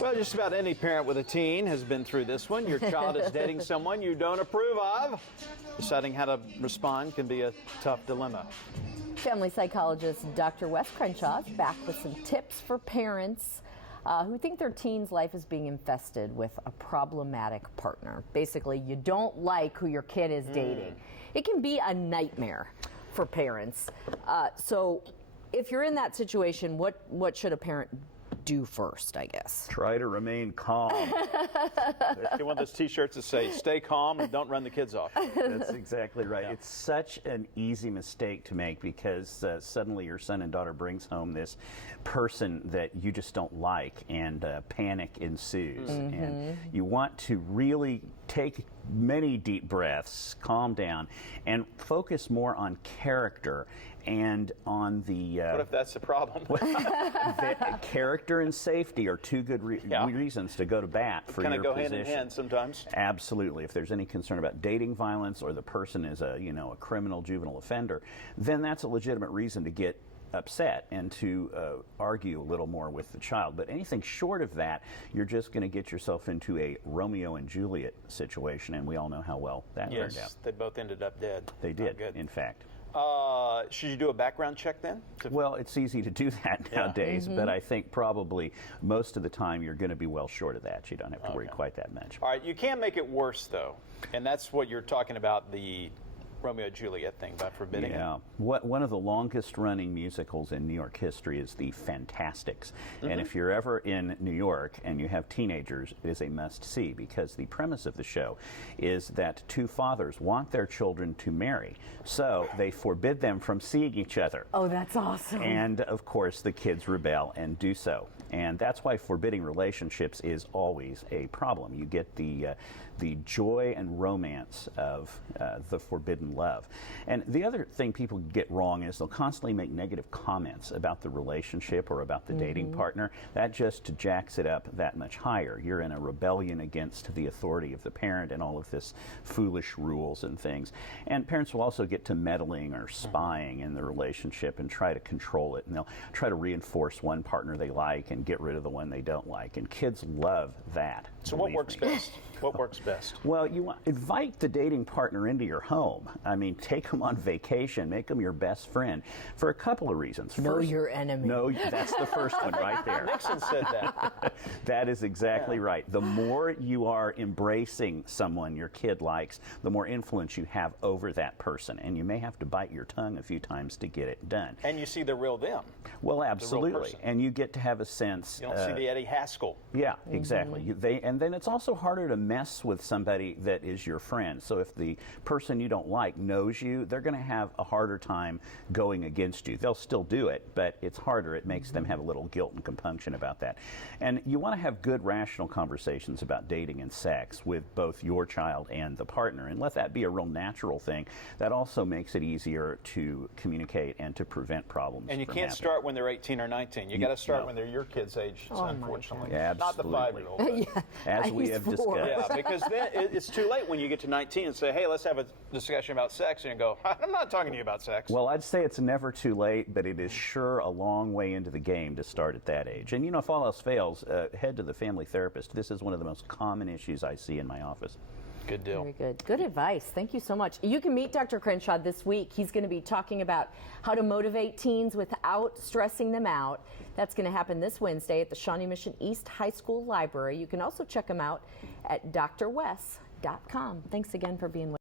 Well, just about any parent with a teen has been through this one. Your child is dating someone you don't approve of. Deciding how to respond can be a tough dilemma. Family psychologist Dr. Wes Crenshaw is back with some tips for parents who think their teen's life is being infested with a problematic partner. Basically, you don't like who your kid is dating. It can be a nightmare for parents. So if you're in that situation, what should a parent do first, I guess? Try to remain calm. Get one of those T-shirts that say, stay calm and don't run the kids off. That's exactly right. Yeah. It's such an easy mistake to make because suddenly your son and daughter brings home this person that you just don't like, and panic ensues. And you want to really take many deep breaths, calm down, and focus more on character and on the... What if that's the problem? The character and safety are two good reasons to go to bat for your position. Kind of go hand in hand sometimes. Absolutely. If there's any concern about dating violence or the person is a criminal juvenile offender, then that's a legitimate reason to get upset and to argue a little more with the child. But anything short of that, you're just going to get yourself into a Romeo and Juliet situation, and we all know how well that turned out. Yes, they both ended up dead. They did, in fact. Should you do a background check then? Well, it's easy to do that nowadays, but I think probably most of the time you're going to be well short of that. You don't have to worry quite that much. All right, you can't make it worse, though, and that's what you're talking about, the Romeo and Juliet thing, by forbidding it. One of the longest running musicals in New York history is The Fantastics. And if you're ever in New York and you have teenagers, it is a must-see, because the premise of the show is that two fathers want their children to marry, so they forbid them from seeing each other. Oh, that's awesome. And, of course, the kids rebel and do so. And that's why forbidding relationships is always a problem. You get the joy and romance of the forbidden love. And the other thing people get wrong is they'll constantly make negative comments about the relationship or about the dating partner. That just jacks it up that much higher. You're in a rebellion against the authority of the parent and all of this foolish rules and things. And parents will also get to meddling or spying in the relationship and try to control it. And they'll try to reinforce one partner they like and get rid of the one they don't like. And kids love that. So what works best? What works best? Well, you invite the dating partner into your home. I mean, take them on vacation, make them your best friend for a couple of reasons. Know your enemy. No, that's the first one right there. Nixon said that. That is exactly right. The more you are embracing someone your kid likes, the more influence you have over that person. And you may have to bite your tongue a few times to get it done. And you see the real them. Well, absolutely. And you get to have a sense. You don't see the Eddie Haskell. Yeah, exactly. And then it's also harder to mess with somebody that is your friend. So if the person you don't like knows you, they're going to have a harder time going against you. They'll still do it, but it's harder. It makes them have a little guilt and compunction about that. And you want to have good, rational conversations about dating and sex with both your child and the partner, and let that be a real natural thing. That also makes it easier to communicate and to prevent problems. And you from can't happening. start when they're 18 or 19. You got to start when they're your kids' age, unfortunately. Yeah, not the 5-year-old. As we have discussed. Yeah, because then it's too late when you get to 19 and say, hey, let's have a discussion about sex, and you go, I'm not talking to you about sex. Well, I'd say it's never too late, but it is sure a long way into the game to start at that age. And, if all else fails, head to the family therapist. This is one of the most common issues I see in my office. Good deal. Very good. Good advice. Thank you so much. You can meet Dr. Crenshaw this week. He's going to be talking about how to motivate teens without stressing them out. That's going to happen this Wednesday at the Shawnee Mission East High School Library. You can also check him out at drwes.com. Thanks again for being with us.